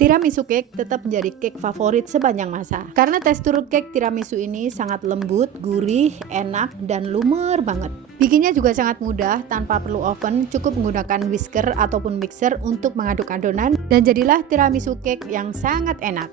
Tiramisu cake tetap menjadi cake favorit sepanjang masa. Karena tekstur cake tiramisu ini sangat lembut, gurih, enak, dan lumer banget. Bikinnya juga sangat mudah, tanpa perlu oven, cukup menggunakan whisker ataupun mixer untuk mengaduk adonan, dan jadilah tiramisu cake yang sangat enak.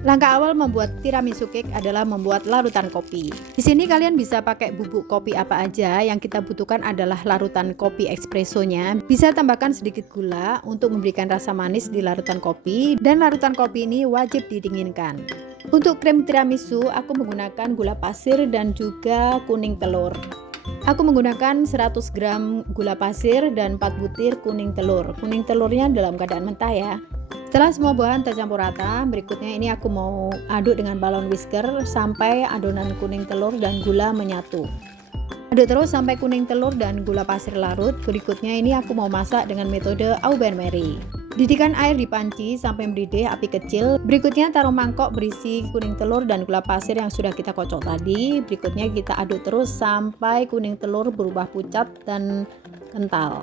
Langkah awal membuat tiramisu cake adalah membuat larutan kopi. Di sini kalian bisa pakai bubuk kopi apa aja. Yang kita butuhkan adalah larutan kopi espressonya. Bisa tambahkan sedikit gula untuk memberikan rasa manis di larutan kopi, dan larutan kopi ini wajib didinginkan. Untuk krim tiramisu, aku menggunakan gula pasir dan juga kuning telur. Aku menggunakan 100 gram gula pasir dan 4 butir kuning telur. Kuning telurnya dalam keadaan mentah ya. Setelah semua bahan tercampur rata, berikutnya ini aku mau aduk dengan balon whisker sampai adonan kuning telur dan gula menyatu. Aduk terus sampai kuning telur dan gula pasir larut. Berikutnya ini aku mau masak dengan metode Au Bain-Marie. Didihkan air di panci sampai mendidih api kecil. Berikutnya taruh mangkok berisi kuning telur dan gula pasir yang sudah kita kocok tadi. Berikutnya kita aduk terus sampai kuning telur berubah pucat dan kental.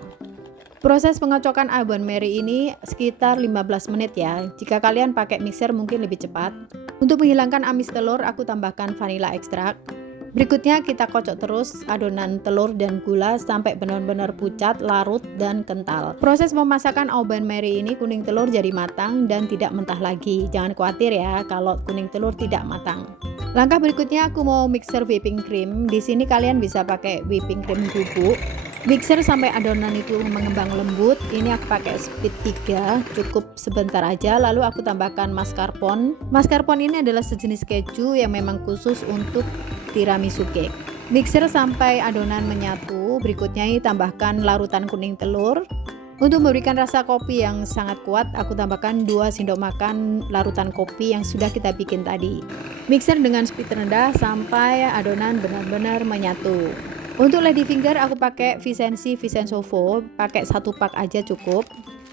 Proses pengocokan Au Bain-Marie ini sekitar 15 menit ya. Jika kalian pakai mixer mungkin lebih cepat. Untuk menghilangkan amis telur, aku tambahkan vanilla ekstrak. Berikutnya kita kocok terus adonan telur dan gula sampai benar-benar pucat, larut, dan kental. Proses pemasakan Au Bain-Marie ini kuning telur jadi matang dan tidak mentah lagi. Jangan khawatir ya kalau kuning telur tidak matang. Langkah berikutnya aku mau mixer whipping cream. Di sini kalian bisa pakai whipping cream bubuk. Mixer sampai adonan itu mengembang lembut. Ini aku pakai speed 3, cukup sebentar aja. Lalu aku tambahkan mascarpone. Mascarpone ini adalah sejenis keju yang memang khusus untuk tiramisu cake. Mixer sampai adonan menyatu. Berikutnya ini tambahkan larutan kuning telur. Untuk memberikan rasa kopi yang sangat kuat, aku tambahkan 2 sendok makan larutan kopi yang sudah kita bikin tadi. Mixer dengan speed rendah sampai adonan benar-benar menyatu. Untuk lady finger aku pakai Vicenzi Vincenzovo, pakai 1 pak aja cukup.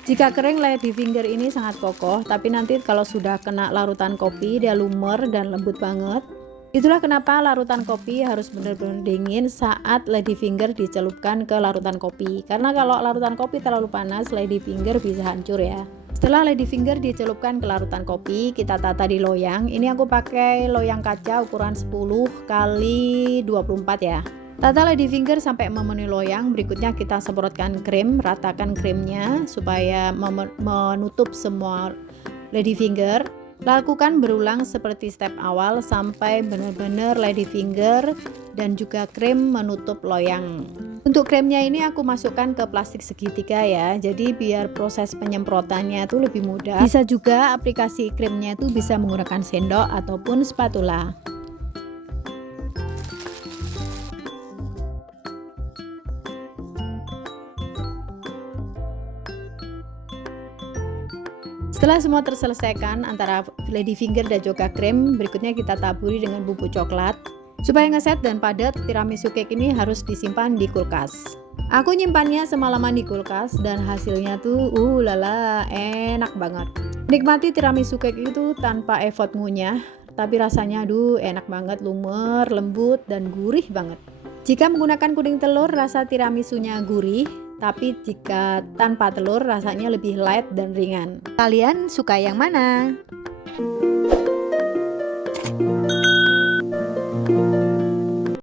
Jika kering lady finger ini sangat kokoh, tapi nanti kalau sudah kena larutan kopi dia lumer dan lembut banget. Itulah kenapa larutan kopi harus benar-benar dingin saat lady finger dicelupkan ke larutan kopi. Karena kalau larutan kopi terlalu panas, lady finger bisa hancur ya. Setelah lady finger dicelupkan ke larutan kopi, kita tata di loyang. Ini aku pakai loyang kaca ukuran 10 x 24 ya. Tata lady finger sampai memenuhi loyang. Berikutnya kita semprotkan krim, ratakan krimnya supaya menutup semua lady finger. Lakukan berulang seperti step awal sampai benar-benar lady finger dan juga krim menutup loyang. Untuk krimnya ini aku masukkan ke plastik segitiga ya, jadi biar proses penyemprotannya itu lebih mudah. Bisa juga aplikasi krimnya itu bisa menggunakan sendok ataupun spatula. Setelah semua terselesaikan antara lady finger dan juga krim, berikutnya kita taburi dengan bubuk coklat. Supaya ngeset dan padat, tiramisu cake ini harus disimpan di kulkas. Aku nyimpannya semalaman di kulkas dan hasilnya tuh lala enak banget. Nikmati tiramisu cake itu tanpa effort ngunyah, tapi rasanya enak banget, lumer, lembut, dan gurih banget. Jika menggunakan kuning telur, rasa tiramisunya gurih. Tapi jika tanpa telur rasanya lebih light dan ringan. Kalian suka yang mana?